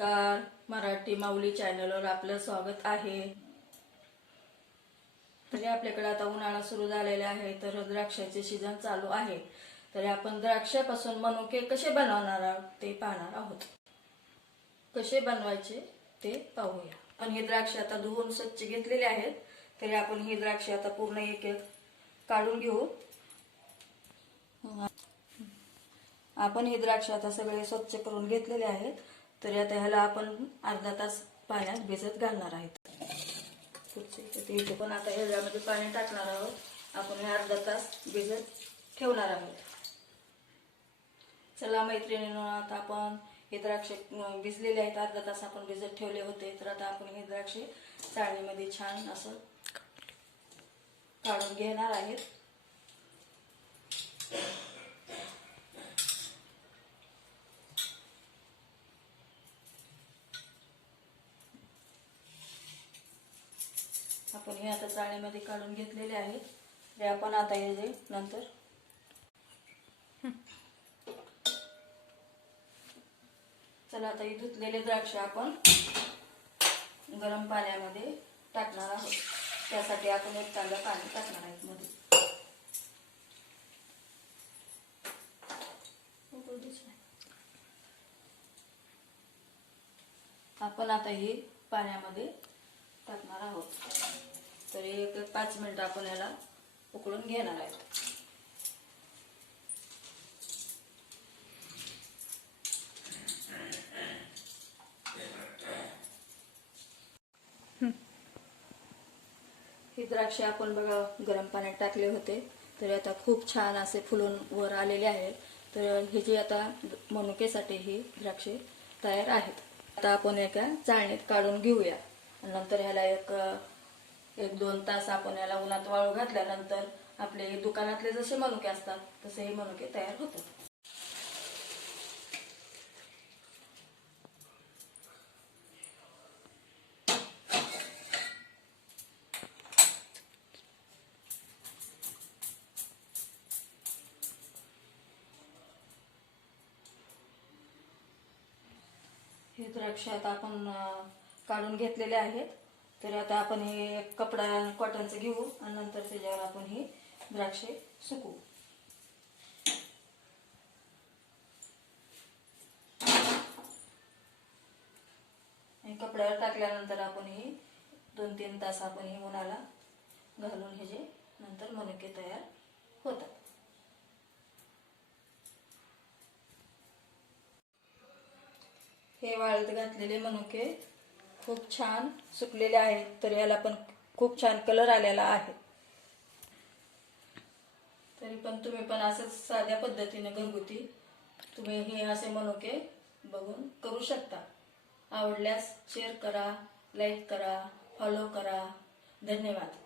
नमस्कार, मराठी माऊली चॅनलवर आपलं स्वागत आहे। तरी आपल्याकडे आता उन्हाळा सुरू झालेला आहे, तर द्राक्षाचे सीजन चालू आहे। तरी आपण द्राक्षापासून मनुके कसे बनवणार आहोत ते पाहणार आहोत। कसे बनवायचे ते पाहूया। आपण हे द्राक्ष आता धुवून स्वच्छ घेतलेले आहेत। तरी आपण हे द्राक्ष आता पूर्ण एक एक काढून घेऊ। आपण हे द्राक्ष आता सगळे स्वच्छ करून घेतलेले आहेत। तरी आता ह्याला आपण अर्धा तास पाण्यात भिजत घालणार आहेत। इथे पण आता ह्याच्यामध्ये पाणी टाकणार आहोत। आपण हे अर्धा तास भिजत ठेवणार आहोत। चला मैत्रिणींनो, आता आपण हे द्राक्ष भिजलेले आहेत, अर्धा तास आपण भिजत ठेवले होते। तर आता आपण हे द्राक्ष चाळणीमध्ये छान असं काढून घेणार आहेत। आपण हे आता चाळणीमध्ये काढून घेतलेले आहेत। ते आपण आता हे नंतर चला आता हे धुतलेले द्राक्ष आपण गरम पाण्यामध्ये टाकणार आहोत। त्यासाठी आपण एक तांब्या पाणी टाकणार आहोत मध्ये। आपण आता हे पाण्यामध्ये टाकणार आहोत। तर एक 5 मिनिट आपण याला उकळून घेणार आहोत। हे द्राक्ष आपण बघा गरम पाण्यात टाकले होते। तर आता खूप छान असे फुलून वर आलेले आहेत। तर हे जे आता मनुकेसाठी हे द्राक्ष तयार आहेत। आता आपण एका चाळणीत काढून घेऊया। नंतर ह्याला एक 2 तास आपण याला उन्हात वाळू घातल्यानंतर आपले दुकानातले जसे मनुके असतात तसे हे मनुके तयार होतात। हे द्राक्ष आता आपण काढून घेतलेले आहेत। तर आता आपण हे एक कपडा कॉटनचं घेऊ आणि नंतर त्याच्यावर आपण हे द्राक्ष सुकवू। कपड्यावर टाकल्यानंतर आपण हे 2-3 तास आपण हे उन्हाला घालून हे जे नंतर मनुके तयार होतात। हे वाळत घातलेले मनुके खूप छान सुकलेले आहेत। तर याला पण खूप छान कलर आलेला आहे। तरी पण तुम्ही पण असंच साध्या पद्धतीने घरगुती तुम्ही हे असे मनुके बघून करू शकता। आवडल्यास शेअर करा, लाईक करा, फॉलो करा। धन्यवाद।